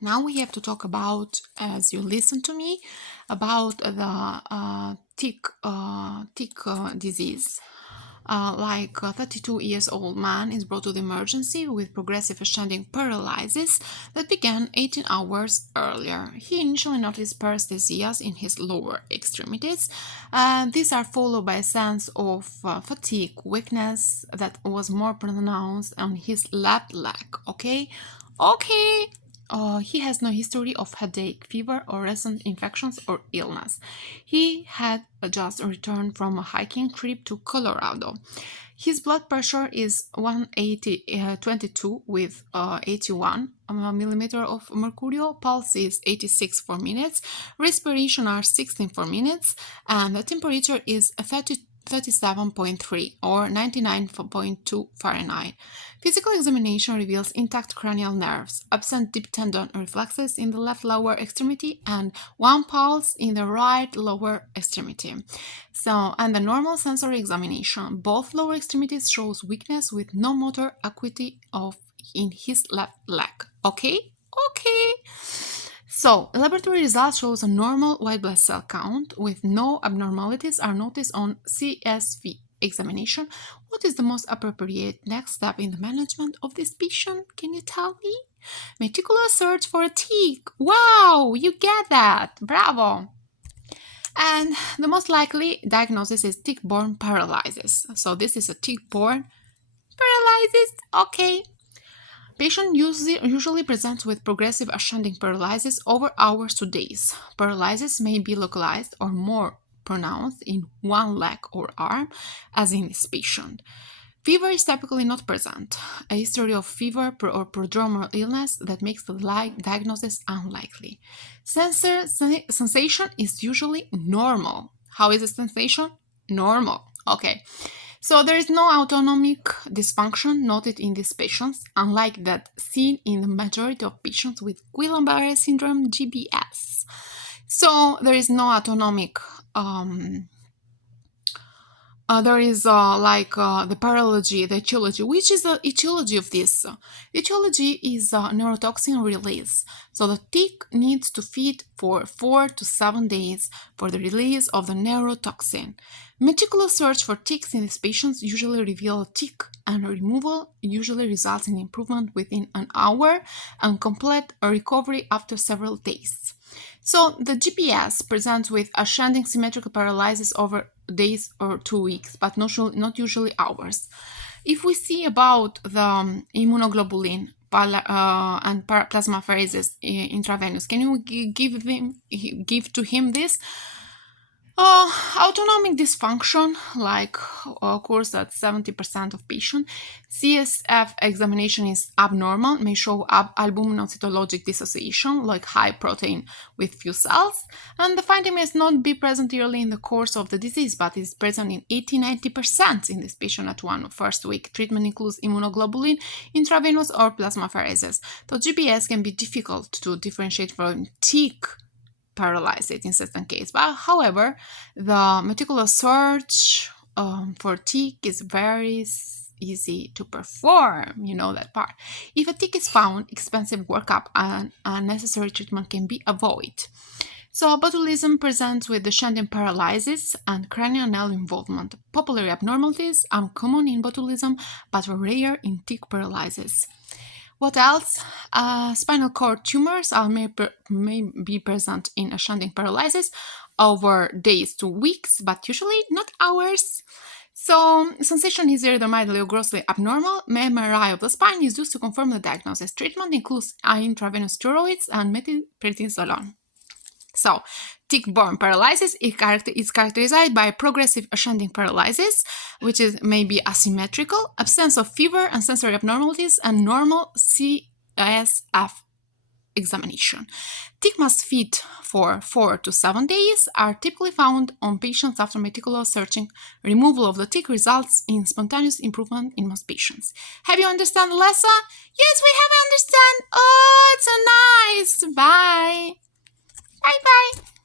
Now we have to talk about, as you listen to me, about the tick disease. Like a 32 years old man is brought to the emergency with progressive ascending paralysis that began 18 hours earlier. He initially noticed paresthesias in his lower extremities. These are followed by a sense of fatigue, weakness that was more pronounced on his left leg. Okay. He has no history of headache, fever, or recent infections or illness. He had just returned from a hiking trip to Colorado. His blood pressure is 180/22 with 81 millimeter of mercury. Pulse is 86 for minutes. Respiration are 16 for minutes, and the temperature is 37.3 or 99.2 Fahrenheit. Physical examination reveals intact cranial nerves, absent deep tendon reflexes in the left lower extremity, and one pulse in the right lower extremity. And the normal sensory examination, both lower extremities shows weakness with no motor acuity in his left leg. Okay. So, laboratory results shows a normal white blood cell count with no abnormalities are noticed on CSV examination. What is the most appropriate next step in the management of this patient? Can you tell me? Meticulous search for a tick. Wow, you get that. Bravo. And the most likely diagnosis is tick-borne paralysis. So this is a tick-borne paralysis. Okay. Patient usually presents with progressive ascending paralysis over hours to days. Paralysis may be localized or more pronounced in one leg or arm, as in this patient. Fever is typically not present. A history of fever or prodromal illness that makes the diagnosis unlikely. Sensation is usually normal. How is the sensation? Normal. Okay. So there is no autonomic dysfunction noted in these patients, unlike that seen in the majority of patients with Guillain-Barré syndrome (GBS). So there is no autonomic. There is the paralogy, the etiology. Which is the etiology of this? The etiology is neurotoxin release. So the tick needs to feed for 4 to 7 days for the release of the neurotoxin. Meticulous search for ticks in these patients usually reveal a tick, and removal usually results in improvement within an hour and complete recovery after several days. So the GPS presents with ascending symmetrical paralysis over days or 2 weeks, but not usually hours. If we see about the immunoglobulin and plasmapheresis intravenous, can you give to him this? Autonomic dysfunction, like occurs at 70% of patients. CSF examination is abnormal, may show albuminocytologic dissociation, like high protein with few cells, and the finding may not be present early in the course of the disease, but is present in 80-90% in this patient at one first week. Treatment includes immunoglobulin, intravenous, or plasmapheresis. So GBS can be difficult to differentiate from tick paralysis in certain cases. But however, the meticulous search for tick is very easy to perform. You know that part. If a tick is found, expensive workup and unnecessary treatment can be avoided. So botulism presents with descending paralysis and cranial nerve involvement. Papillary abnormalities are common in botulism, but rare in tick paralysis. What else? Spinal cord tumors may be present in ascending paralysis over days to weeks, but usually not hours. So, sensation is either mildly or grossly abnormal. MRI of the spine is used to confirm the diagnosis. Treatment includes intravenous steroids and methylprednisolone. So, tick-borne paralysis is characterized by progressive ascending paralysis, which may be asymmetrical, absence of fever and sensory abnormalities, and normal CSF examination. Tick must feed for 4 to 7 days, are typically found on patients after meticulous searching. Removal of the tick results in spontaneous improvement in most patients. Have you understand the lesson? Yes, we have understand. Oh, it's so nice. Bye. Bye-bye.